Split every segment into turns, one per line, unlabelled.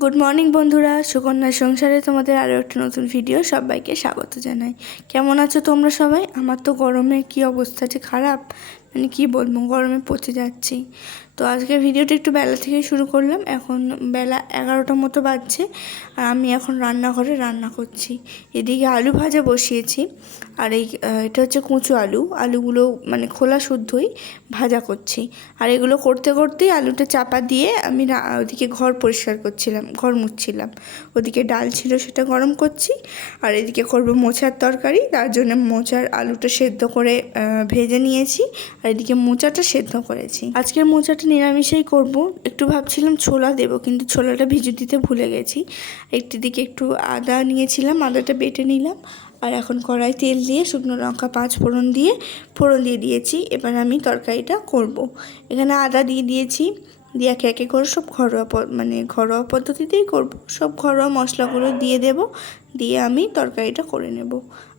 Good morning বন্ধুরা। সুকন্যা সংসারে তোমাদের আরও একটা নতুন ভিডিও সবাইকে স্বাগত জানাই। কেমন আছো তোমরা সবাই? আমার তো গরমে কি অবস্থা যে খারাপ? মানে কি বলব, গরমে পচে যাচ্ছি। তো আজকের ভিডিওটা একটু বেলা থেকে শুরু করলাম। এখন বেলা এগারোটার মতো বাজছে আর আমি এখন রান্নাঘরে রান্না করছি। এদিকে আলু ভাজা বসিয়েছি আর এই এটা হচ্ছে কুঁচো আলু। আলুগুলো মানে খোলা শুদ্ধই ভাজা করছি। আর এগুলো করতে করতেই আলুটা চাপা দিয়ে আমি ওদিকে ঘর পরিষ্কার করছিলাম, ঘর মুছছিলাম। ওদিকে ডাল ছিল সেটা গরম করছি আর এদিকে করব মোচার তরকারি। তার জন্য মোচার আলুটা সেদ্ধ করে ভেজে নিয়েছি আর এদিকে মোচাটা সেদ্ধ করেছি। আজকের মোচাটা নিরামিষেই করব। একটু ভাবছিলাম ছোলা দেবো, কিন্তু ছোলাটা ভিজু দিতে ভুলে গেছি। একটি দিকে একটু আদা নিয়েছিলাম, আদাটা বেটে নিলাম। আর এখন কড়াই তেল দিয়ে শুকনো লঙ্কা, পাঁচ ফোড়ন দিয়ে ফোড়ন দিয়ে দিয়েছি। এবার আমি তরকারিটা করব। এখানে আদা দিয়ে দিয়েছি। দিয়ে একে একে করে সব ঘরোয়া মানে ঘরোয়া পদ্ধতিতেই করব। সব ঘরোয়া মশলাগুলো দিয়ে দেব। দিয়ে আমি তরকারিটা করে নেব।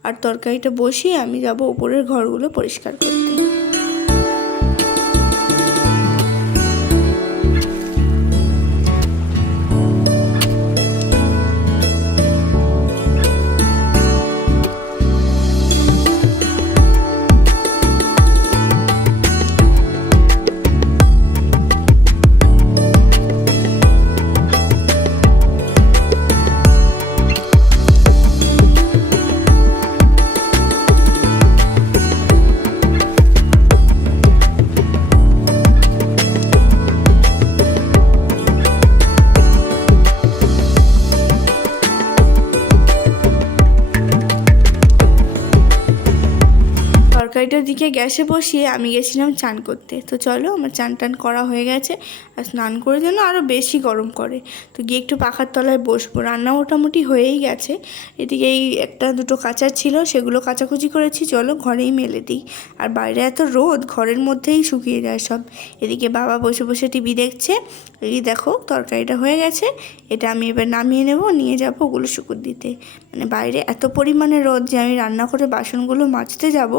আর তরকারিটা বসিয়ে আমি যাব উপরের ঘরগুলো পরিষ্কার করতে। তরকারিটার দিকে গ্যাসে বসিয়ে আমি গেছিলাম চান করতে। তো চলো আমার চান টান করা হয়ে গেছে আর স্নান করে যেন আরও বেশি গরম করে। তো গিয়ে একটু পাখার তলায় বসবো। রান্না মোটামুটি হয়েই গেছে। এদিকে এই একটা দুটো কাঁচা ছিল, সেগুলো কাচাকুচি করেছি। চলো ঘরেই মেলে দিই। আর বাইরে এত রোদ, ঘরের মধ্যেই শুকিয়ে যায় সব। এদিকে বাবা বসে বসে টিভি দেখছে। এই দেখো তরকারিটা হয়ে গেছে। এটা আমি এবার নামিয়ে নেব, নিয়ে যাব ওগুলো শুকুর দিতে। মানে বাইরে এত পরিমাণে রোদ যে আমি রান্না করে বাসনগুলো মাজতে যাব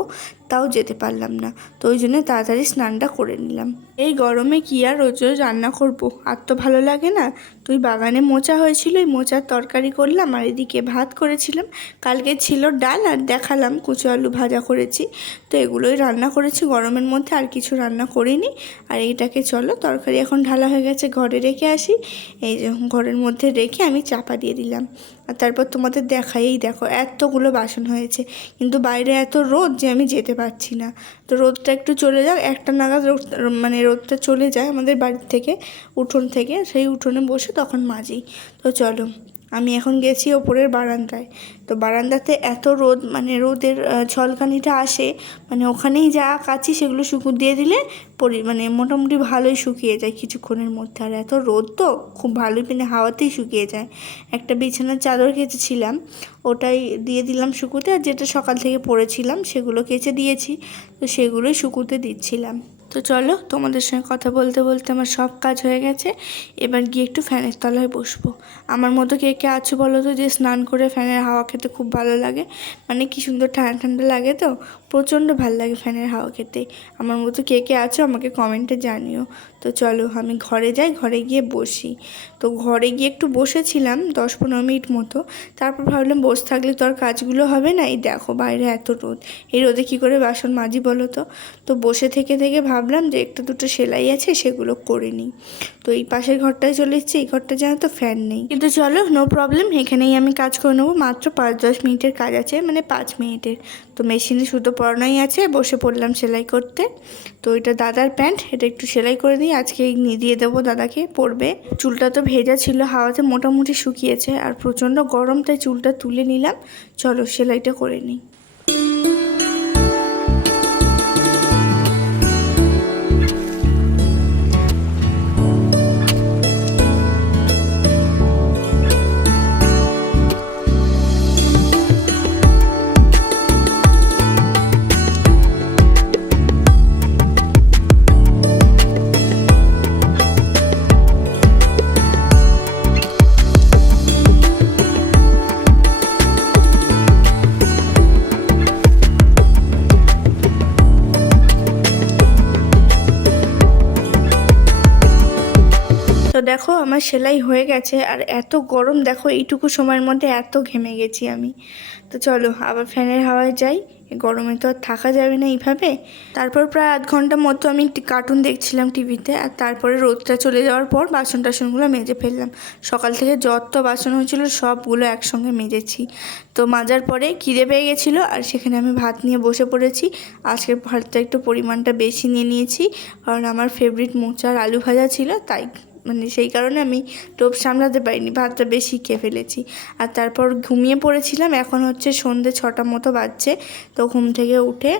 তাও যেতে পারলাম না। তো ওই জন্য তাড়াতাড়ি স্নানটা করে নিলাম। এই গরমে কি আর রোজ রোজ রান্না করব? আর তো ভালো লাগে না। তুই বাগানে মোচা হয়েছিল, ওই মোচার তরকারি করলাম আর এদিকে ভাত করেছিলাম। কালকে ছিল ডাল আর দেখালাম কুচো আলু ভাজা করেছি। তো এগুলোই রান্না করেছি, গরমের মধ্যে আর কিছু রান্না করিনি। আর এইটাকে চলো, তরকারি এখন ঢালা হয়ে গেছে, ঘরে রেখে আসি। এই যে ঘরের মধ্যে রেখে আমি চাপা দিয়ে দিলাম। আর তারপর তোমাদের দেখাই দেখো, এতগুলো বাসন হয়েছে। কিন্তু বাইরে এত রোদ যে আমি যেতে পারছি না। তো রোদটা একটু চলে যাক, একটা নাগাদ মানে রোদটা চলে যায় আমাদের বাড়ির থেকে, উঠোন থেকে। সেই উঠোনে বসে তখন মাজি। তো চলো আমি এখন গেছি ওপরের বারান্দায়। তো বারান্দাতে এত রোদ মানে রোদের আহ, ঝলকানিটা আসে মানে ওখানেই যা কাছি সেগুলো শুকুর দিয়ে দিলে পরি মানে মোটামুটি ভালোই শুকিয়ে যায় কিছুক্ষণের মধ্যে। আর এত রোদ তো খুব ভালোই মানে হাওয়াতেই শুকিয়ে যায়। একটা বিছানার চাদর কেচেছিলাম ওটাই দিয়ে দিলাম শুকুতে আর যেটা সকাল থেকে পরেছিলাম সেগুলো কেচে দিয়েছি। তো সেগুলোই শুকুতে দিচ্ছিলাম। তো চলো তোমাদের সঙ্গে কথা বলতে বলতে আমার সব কাজ হয়ে গেছে। এবার গিয়ে একটু ফ্যানের তলায় বসবো। আমার মতো কে কে আছো বলো তো? যে স্নান করে ফ্যানের হাওয়া খেতে খুব ভালো লাগে। মানে কি সুন্দর ঠান্ডা ঠান্ডা লাগে তো? প্রচণ্ড ভালো লাগে ফ্যানের হাওয়া খেতে। আমার মতো কে কে আছো আমাকে কমেন্টে জানিও। তো চলো, আমি ঘরে যাই, ঘরে গিয়ে বসি। তো ঘরে গিয়ে একটু বসেছিলাম দশ পনেরো মিনিট মতো। তারপর ভাবলাম বসে থাকলে তো আর কাজগুলো হবে না। এই দেখো বাইরে এত রোদ। এই রোদে কী করে বাসন মাজি বলো তো? তো বসে থেকে থেকে ভাবলাম যে একটা দুটো সেলাই আছে, সেগুলো করে নিই। তো এই পাশের ঘরটায় চলে এসেছি। এই ঘরটা যেন তো ফ্যান নেই। কিন্তু চলো নো প্রবলেম এখানেই আমি কাজ করে নেব। মাত্র পাঁচ দশ মিনিটের কাজ আছে মানে পাঁচ মিনিটের। মেশিনে সুতো পরানোই আছে, বসে পড়লাম সেলাই করতে। তো এটা দাদার প্যান্ট, এটা একটু সেলাই করে দিই, আজকে নিয়ে দিয়ে দেবো দাদাকে, পরবে। চুলটা তো ভেজা ছিল, হাওয়াতে মোটামুটি শুকিয়েছে, আর প্রচণ্ড গরম, তাই চুলটা তুলে নিলাম। চলো সেলাইটা করে নিই। দেখো আমার সেলাই হয়ে গেছে আর এত গরম, দেখো এইটুকু সময়ের মধ্যে এত ঘেমে গেছি আমি। তো চলো আবার ফ্যানের হাওয়ায় যাই গরমে তো আর থাকা যাবে না এইভাবে। তারপর প্রায় আধ ঘণ্টা মতো আমি কার্টুন দেখছিলাম টিভিতে আর তারপরে রোদটা চলে যাওয়ার পর বাসন টাসনগুলো মেজে ফেললাম। সকাল থেকে যত বাসন হয়েছিল সবগুলো একসঙ্গে মেজেছি। তো মাজার পরে খিদে পেয়ে গেছিল আর সেখানে আমি ভাত নিয়ে বসে পড়েছি। আজকের ভাতটা একটু পরিমাণটা বেশি নিয়ে নিয়েছি, কারণ আমার ফেভারিট মোচার আলু ভাজা ছিল, তাই মানে সেই কারণে আমি টোপ সামলাতে পারিনি, ভাতটা বেশি খেয়ে ফেলেছি। আর তারপর ঘুমিয়ে পড়েছিলাম, এখন হচ্ছে সন্ধে ছটা মতো বাজছে, তো ঘুম থেকে উঠে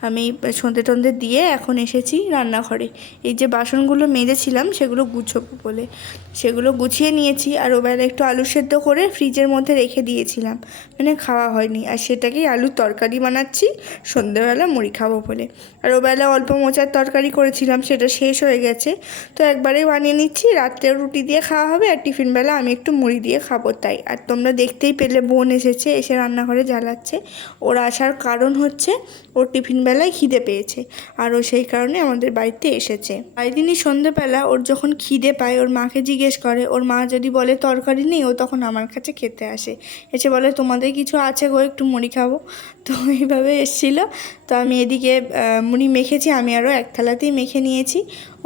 আমি সন্ধে টন্ধে দিয়ে এখন এসেছি রান্নাঘরে। এই যে বাসনগুলো মেজেছিলাম, সেগুলো গুছোবো বলে। সেগুলো গুছিয়ে নিয়েছি আর ওবেলা একটু আলু সেদ্ধ করে ফ্রিজের মধ্যে রেখে দিয়েছিলাম। মানে খাওয়া হয়নি। আর সেটাকেই আলুর তরকারি বানাচ্ছি, সন্ধেবেলা মুড়ি খাব বলে। আর ওবেলা অল্প মোচার তরকারি করেছিলাম, সেটা শেষ হয়ে গেছে। তো একবারে বানিয়ে নিচ্ছি, রাত্রেও রুটি দিয়ে খাওয়া হবে আর টিফিনবেলা আমি একটু মুড়ি দিয়ে খাব তাই। আর তোমরা দেখতেই পেলে, বোন এসেছে, এসে রান্নাঘরে জ্বালাচ্ছে। ওর আসার কারণ হচ্ছে, ওর টিফিন বেলায় খিদে পেয়েছে আর ও সেই কারণে আমাদের বাড়িতে এসেছে। প্রায় দিনই ওর যখন খিদে পায়, ওর মাকে জিজ্ঞেস করে, ওর মা যদি বলে তরকারি নেই, ও তখন আমার কাছে খেতে আসে। এসে বলে, তোমাদের কিছু আছে গো, একটু মুড়ি খাব? তো এইভাবে এসেছিল। তো আমি এদিকে মুড়ি মেখেছি, আমি আরও এক থালাতেই মেখে নিয়েছি।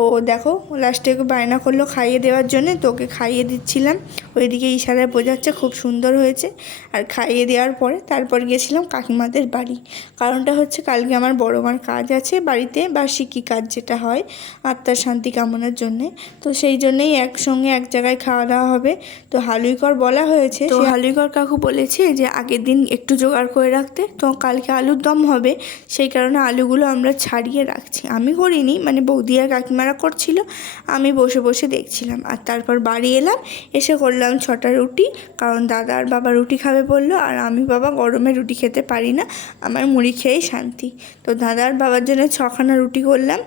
ও দেখো লাস্টে ওকে বায়না করল খাইয়ে দেওয়ার জন্য তো ওকে খাইয়ে দিচ্ছিলাম। ওইদিকে ইশারায় বোঝাচ্ছে খুব সুন্দর হয়েছে। আর খাইয়ে দেওয়ার পরে তারপর গেছিলাম কাকিমাদের বাড়ি। কারণটা হচ্ছে কালকে আমার বড় মার কাজ আছে বাড়িতে বার্ষিকী কাজ যেটা হয় আত্মার শান্তি কামনার জন্যে। তো সেই জন্যেই একসঙ্গে এক জায়গায় খাওয়া দাওয়া হবে। তো হালুইকর বলা হয়েছে তো হালুইকর কাকু বলেছে যে আগের দিন একটু জোগাড় করে রাখতে। তো কালকে আলুর দম হবে সেই কারণে আলুগুলো আমরা ছাড়িয়ে রাখছি। আমি করিনি মানে বৌদি আর কাকিমারা করছিল, আমি বসে বসে দেখছিলাম। আর তারপর বাড়ি এলাম, এসে করলাম ছটা রুটি, কারণ দাদা আর বাবা রুটি খাবে বলল, আর আমি বাবা গরমে রুটি খেতে পারি না, আমার মুড়ি খেয়েই শান্তি। তো দাদা আর বাবার জন্য ছখানা রুটি করলাম,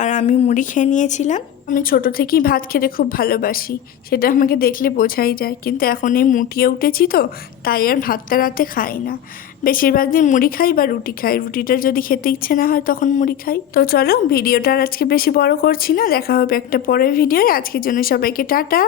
আর আমি মুড়ি খেয়ে নিয়েছিলাম। আমি ছোট থেকেই ভাত খেতে খুব ভালোবাসি, সেটা আমাকে দেখলে বোঝাই যায়, কিন্তু এখন এই মুটিয়ে উঠেছি তো, তাই আর ভাতটা রাতে খাই না। বেশিরভাগ দিন মুড়ি খাই বা রুটি খাই। রুটিটা যদি খেতে ইচ্ছে না হয় তখন মুড়ি খাই। তো চলো, ভিডিওটা আর আজকে বেশি বড় করছি না। দেখা হবে একটা পরের ভিডিও আজকের জন্য সবাইকে টাটা।